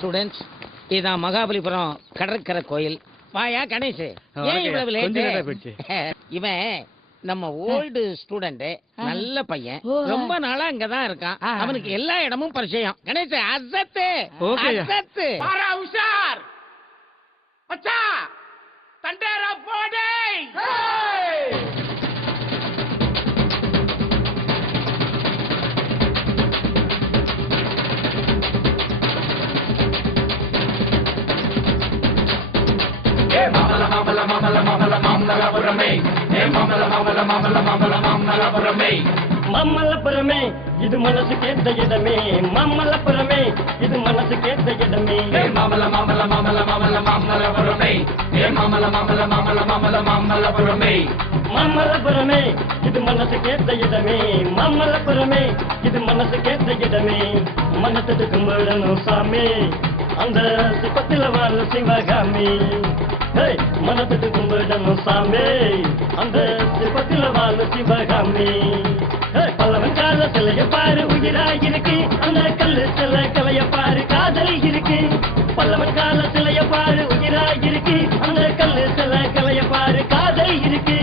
Students, இதான் மகாபலிபுரம் கடற்கரை கோயில். வாயா கணேஷ், ஏன் இவ்வளவு லேட்? இவன் நம்ம ஓல்டு ஸ்டூடெண்ட், நல்ல பையன், ரொம்ப நாளா இங்கதான் இருக்கான். அவனுக்கு எல்லா இடமும் பரிச்சயம். கணேஷ் அசத்து அசத்து உஷார் மச்சா தண்டேரா போடே. மம்மலபுரமே இது மனசு கேட்ட இடமே, மம்மலபுரமே இது மனசு கேட்ட இடமே. மாமல மாமல மாமல மாமல மாமலபுரமே, மாமல மாமல மாமல மாமல மாமலபுரமே. மம்மலபுரமே இது மனசு கேட்ட இடமே, மம்மலபுரமே இது மனசு கேட்ட இடமே. மனத்துக்கு கும்பிடணும் சாமி, அந்த சிப்பத்தில வாழ சிவகாமி. மனத்துக்கு கும்பிடணும் சாமி, அந்த சிப்பத்தில வாழ சிவகாமி. பல்லவன் கால சிலைய பாரு உயிராயிருக்கு, அந்த கல்லு சில கலைய பாரு காதல் இருக்கு. பல்லவன் கால சிலைய பாரு உயிராயிருக்கு, அந்த கல்லு சில கலைய பாரு காதல் இருக்கு.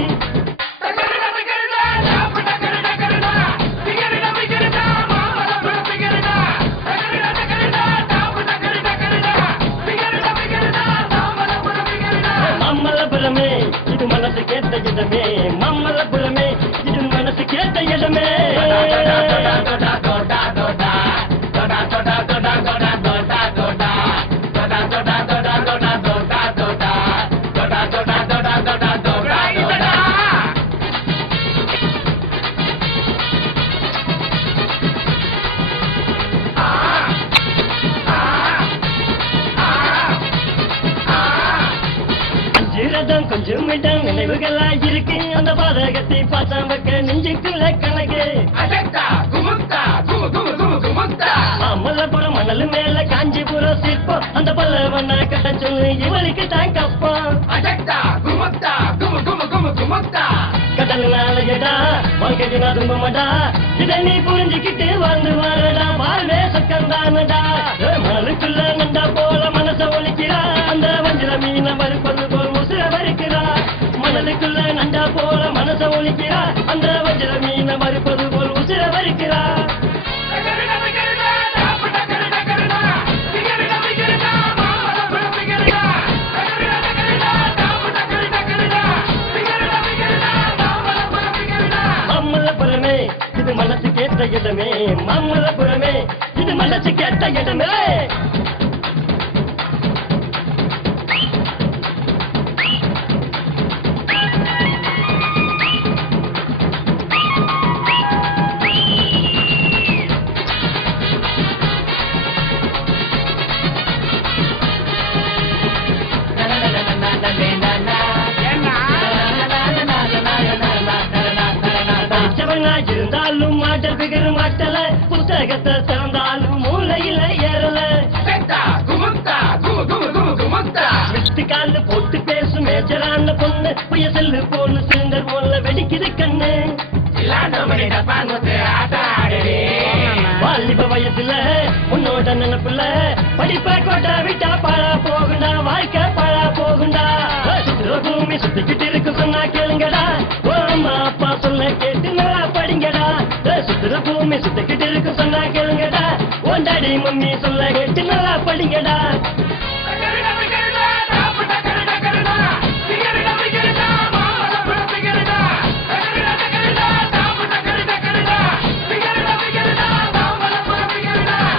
மம்மலபுரமே இது மனசு கேட்ட இடமே, மம்மலபுரமே இது மனசு கேட்ட இடமே. கொஞ்சம் இடம் நினைவுகளா இருக்கு, அந்த பாதகத்தை பாசாமக்க நெஞ்சுக்குள்ள கணக்கு. மல்லபுரம் மணல் மேல காஞ்சிபுரம் சிற்பம், அந்த பல்லவன கட்ட சொல்லு இவளுக்கு தான் கப்பம். கடலுனால எடா வாழ்க்கைனா துன்பமடா, இதை நீ புரிஞ்சுக்கிட்டு வாழ்ந்து வாழடா, வாழ்வே சக்கந்தானடா. மணலுக்குள்ள நண்டா போல மனச ஒழிக்கிறா, அந்த வஞ்சிர மீன வறுப்பது போல் உசுர வறுக்கிறா. மணலுக்குள்ள நண்டா போல மனச ஒழிக்கிறா, அந்த வஞ்சிர மீன வறுப்பது போல் உசுர வறுக்கிறா. மம்மலபுரமே இது மனசு கேட்ட இடமே, மம்மலபுரமே இது மனசு கேட்ட இடமே. இருந்தாலும் மாட்டல் பிகர் மாட்டல, புத்தகத்தை திறந்தாலும் மூளையில ஏறல. விட்டு கால போட்டு பேசும் மேஜரான பொண்ணு, புய செல்லு போன்னு சிலிண்டர் போல வெடிக்குது கண்ணு. வாலிப வயசுல உன்னோட நினைப்புல படிப்ப கொட்டா விட்டா பாழா போகுண்டா, வாழ்க்கை பாழா போகுண்டா. பூமி சுத்திக்கிட்டு இருக்கு சொன்னா கேளுங்கடா, அம்மா அப்பா சொல்ல கேட்டு நல்லா படிங்கடா. சுத்துற பூமி சுத்திக்கிட்டு இருக்கு சொன்னா கேளுங்கடா, ஒண்டாடி மம்மி சொல்ல கேட்டு நல்லா படிங்கடா.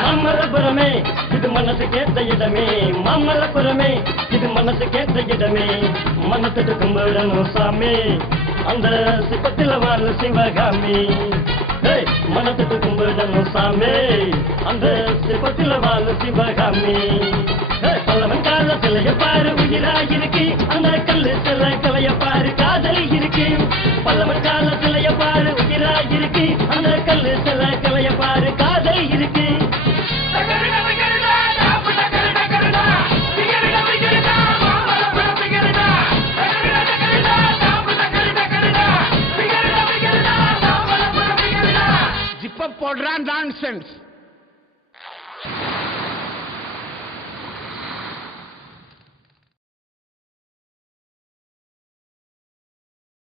மம்மலபுரமே இது மனசு கேட்ட இடமே, மம்மலபுரமே இது மனசு கேட்ட இடமே. மனத்துக்கு கும்பிடணும் சாமி, அந்த சிப்பத்தில வாழ சிவகாமி. மனத்துக்கு கும்பிடணும் சாமி, அந்த சிப்பத்தில வாழ சிவகாமி. பல்லவன் கால சிலைய பாரு உயிராயிருக்கு, அந்த கல்லு சில கலைய பாரு காதல் இருக்கு. பல்லவன் கால சிலைய பாரு உயிராயிருக்கு, அந்த கல்லு சில கலைய பாரு காதல் இருக்கு. ஜிப்ப போடுறான் நான்சென்ஸ்.